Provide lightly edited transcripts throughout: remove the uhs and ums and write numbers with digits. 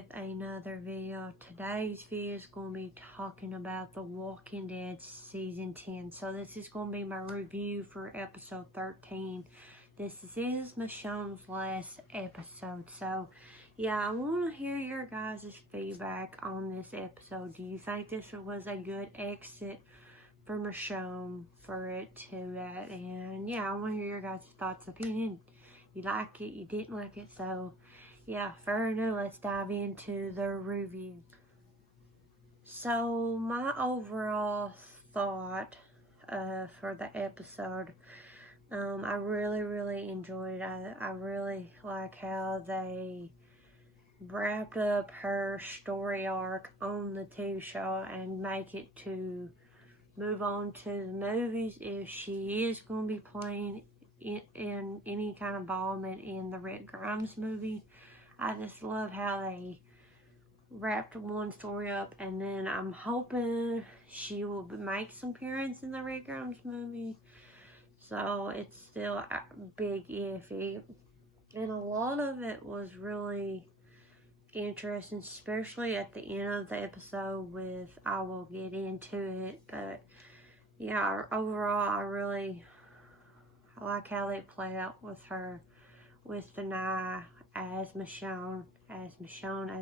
with another video. Today's video is going to be talking about The Walking Dead Season 10. So this is going to be my review for episode 13. This is Michonne's last episode. So yeah, I want to hear your guys' feedback on this episode. Do you think this was a good exit for Michonne for it to that? And yeah, I want to hear your guys' thoughts, opinion. You like it, you didn't like it. So yeah, further ado, let's dive into the review. So my overall thought for the episode, I really enjoyed it. I really like how they wrapped up her story arc on the TV show and make it to move on to the movies if she is going to be playing in any kind of involvement in the Rick Grimes movie. I just love how they wrapped one story up, and then I'm hoping she will make some appearance in the Rick Grimes movie. So it's still a big iffy. And a lot of it was really interesting, especially at the end of the episode with, I will get into it. But yeah, overall, I like how they played out with her, with Danai as Michonne as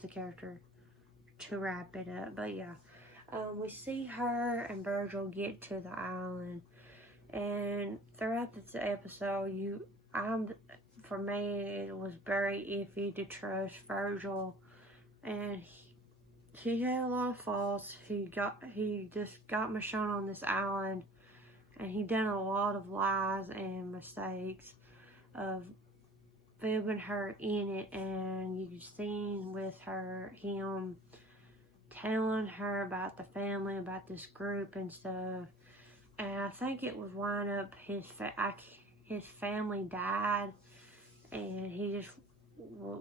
the character, to wrap it up. But yeah, we see her and Virgil get to the island, and throughout this episode, for me, it was very iffy to trust Virgil, and he had a lot of faults. He just got Michonne on this island, and he done a lot of lies and mistakes of filming her in it, and you seen with him telling her about the family, about this group and stuff. And I think it was wind up his family died, and he just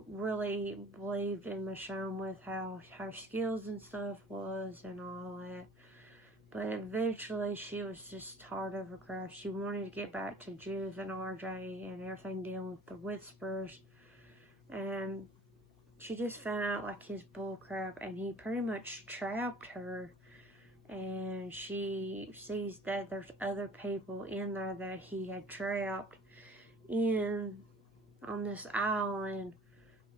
really believed in Michonne with how her skills and stuff was and all that. But eventually she was just tired of her craft. She wanted to get back to Jules and RJ and everything dealing with the Whispers. And she just found out like his bullcrap, and he pretty much trapped her. And she sees that there's other people in there that he had trapped on this island.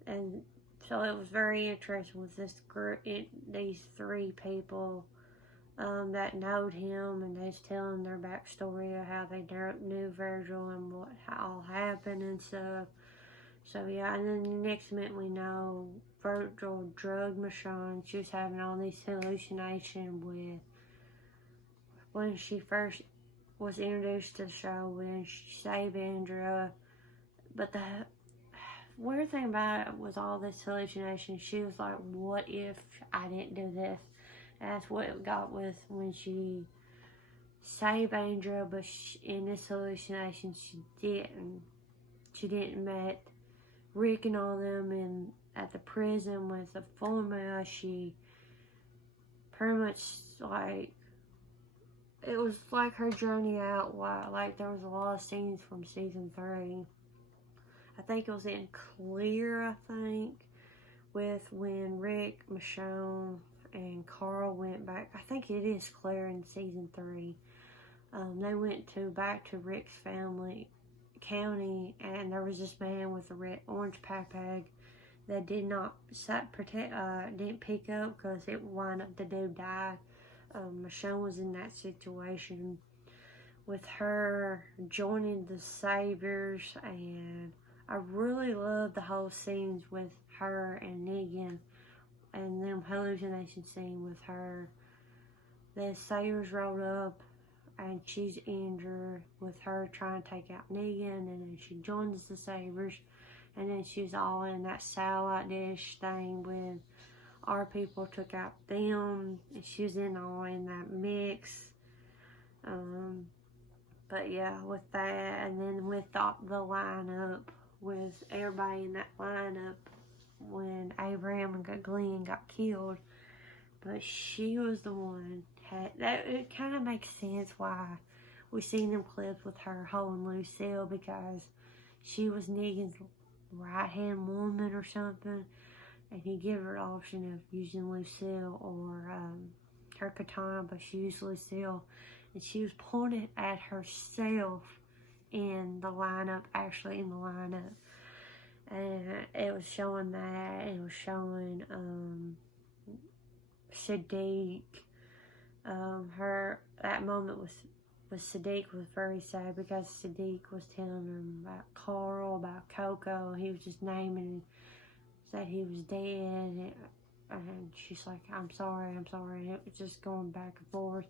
And so it was very interesting with this group, these three people that knowed him, and they was telling their backstory of how they knew Virgil and what all happened and stuff. So yeah, and then the next minute we know Virgil drugged Michonne. She was having all these hallucinations when she first was introduced to the show, when she saved Andrea. But the weird thing about it was all this hallucination. She was like, what if I didn't do this? That's what it got with when she saved Andrea, but in this hallucination she didn't met Rick and all them at the prison with the formula. She pretty much like, it was like her journey out. Like there was a lot of scenes from season 3. I think it was in Clear, with when Rick, Michonne, and Carl went back. I think it is Claire in season 3. They went back to Rick's family county, and there was this man with a red orange bag that didn't pick up because it wound up the dude died. Michonne was in that situation with her joining the Saviors, and I really love the whole scenes with her and Negan, and them hallucination scene with her. The Saviors rolled up, and she's injured with her trying to take out Negan, and then she joins the Saviors, and then she's all in that satellite dish thing when our people took out them, and she was all in that mix. But yeah, with that, and then with the lineup, with everybody in that lineup when Abraham and Glenn got killed, but she was the one that it kind of makes sense why we seen them clips with her holding Lucille, because she was Negan's right hand woman or something. and he gave her the option of using Lucille or her katana, but she used Lucille, and she was pointed at herself in the lineup, actually in the lineup. And it was showing that, it was showing Siddiq. That moment was Siddiq was very sad because Siddiq was telling him about Carl, about Coco. He was just naming that he was dead, and she's like, I'm sorry. And it was just going back and forth.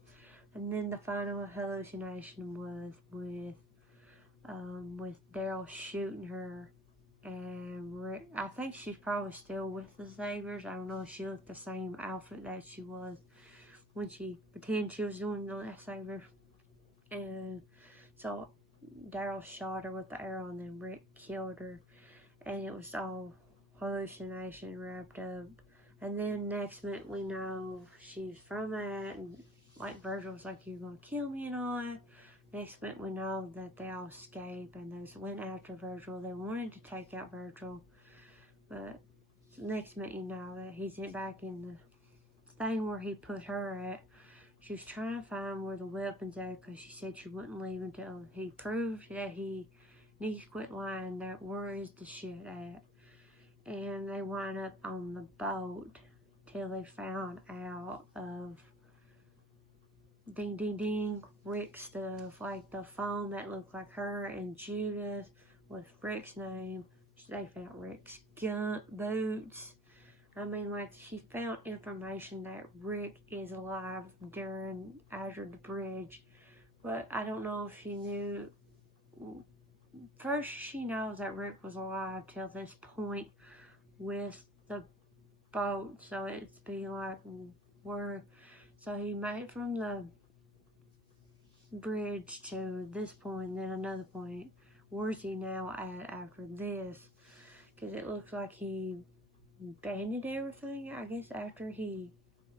And then the final hallucination was with Daryl shooting her, and Rick, I think she's probably still with the Sabers. I don't know if she looked the same outfit that she was when she pretended she was doing the last Saber. And so Daryl shot her with the arrow, and then Rick killed her, and it was all hallucination wrapped up. And then next minute we know she's from that, and like Virgil was like, you're gonna kill me and all that. Next minute we know that they all escape, and they went after Virgil. They wanted to take out Virgil, but next minute you know that he's back in the thing where he put her at. She was trying to find where the weapon's at, because she said she wouldn't leave until he proved that he needs to quit lying, that where is the shit at. And they wind up on the boat till they found out of ding ding ding Rick stuff, like the phone that looked like her and Judith with Rick's name. They found Rick's gun boots. I mean, like, she found information that Rick is alive after the bridge, but I don't know if she knew. First, she knows that Rick was alive till this point with the boat, so it's be like, so he made from the bridge to this point, and then another point. Where's he now at after this? Because it looks like he abandoned everything, I guess, after he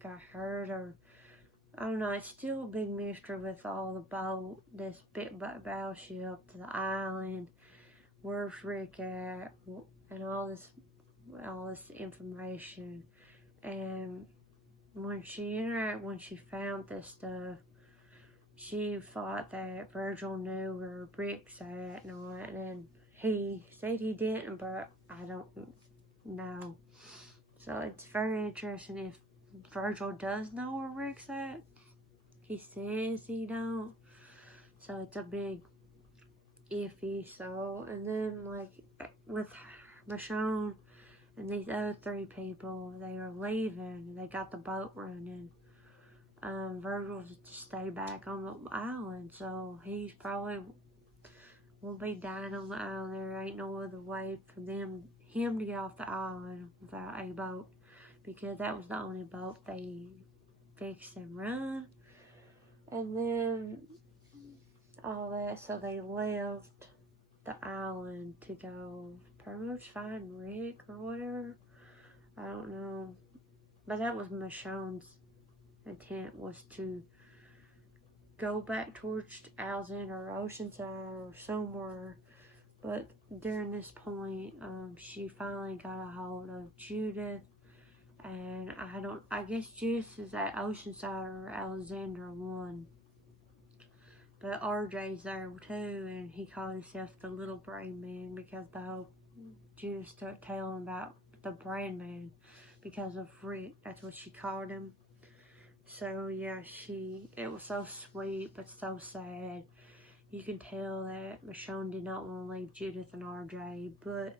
got hurt, or I don't know. It's still a big mystery with all the boat, this big battleship to the island, where's Rick at, and all this information. And when she found this stuff, she thought that Virgil knew where Rick's at and all that, and he said he didn't, but I don't know. So it's very interesting if Virgil does know where Rick's at. He says he don't. So it's a big iffy. So, and then like with Michonne and these other three people, they are leaving. They got the boat running. Virgil's to stay back on the island, so he's probably will be dying on the island. There ain't no other way for him to get off the island without a boat, because that was the only boat they fixed and run. And then all that, so they left the island to go pretty much find Rick or whatever. I don't know, but that was Michonne's intent, was to go back towards Alexandria or Oceanside or somewhere. But during this point, she finally got a hold of Judith, and I guess Judith is at Oceanside or Alexandria 1. But RJ's there too, and he called himself the Little Brain Man because the whole Judith started telling about the Brain Man because of Rick. That's what she called him. So yeah, it was so sweet but so sad. You can tell that Michonne did not want to leave Judith and RJ, but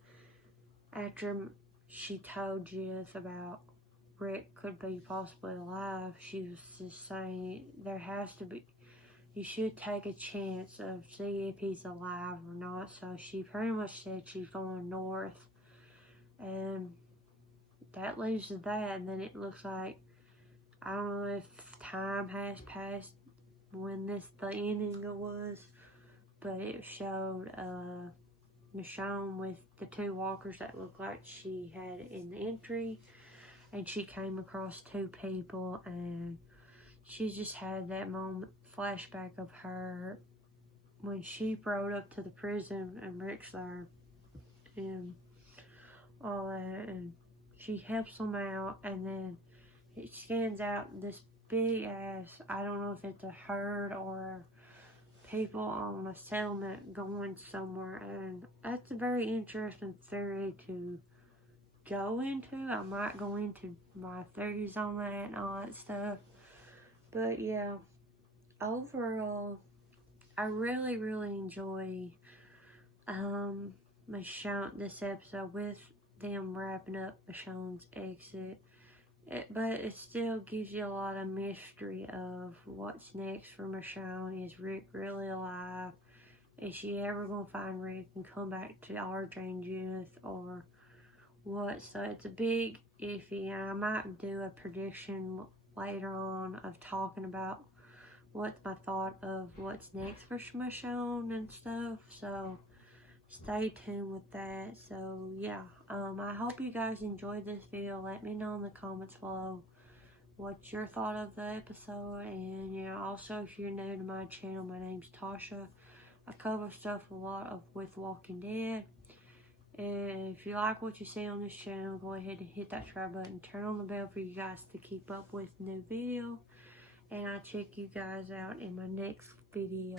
after she told Judith about Rick could be possibly alive, she was just saying you should take a chance of see if he's alive or not. So she pretty much said she's going north, and that leaves to that. And then it looks like, I don't know if time has passed when the ending was, but it showed Michonne with the two walkers that looked like she had in the entry, and she came across two people, and she just had that moment, flashback of her when she rode up to the prison and Rick's there and all that, and she helps them out, and then it scans out this big ass, I don't know if it's a herd or people on a settlement going somewhere, and that's a very interesting theory to go into. I might go into my theories on that and all that stuff. But yeah, overall, I really, really enjoy Michonne, this episode, with them wrapping up Michonne's exit. But it still gives you a lot of mystery of what's next for Michonne. Is Rick really alive? Is she ever going to find Rick and come back to RJ and Judith, or what? So it's a big iffy, and I might do a prediction later on of talking about what's my thought of what's next for Michonne and stuff. So stay tuned with that. So yeah, I hope you guys enjoyed this video. Let me know in the comments below what's your thought of the episode. And yeah, also, if you're new to my channel, my name's Tasha. I cover stuff a lot of with Walking Dead. And if you like what you see on this channel, go ahead and hit that subscribe button. Turn on the bell for you guys to keep up with new video. And I'll check you guys out in my next video.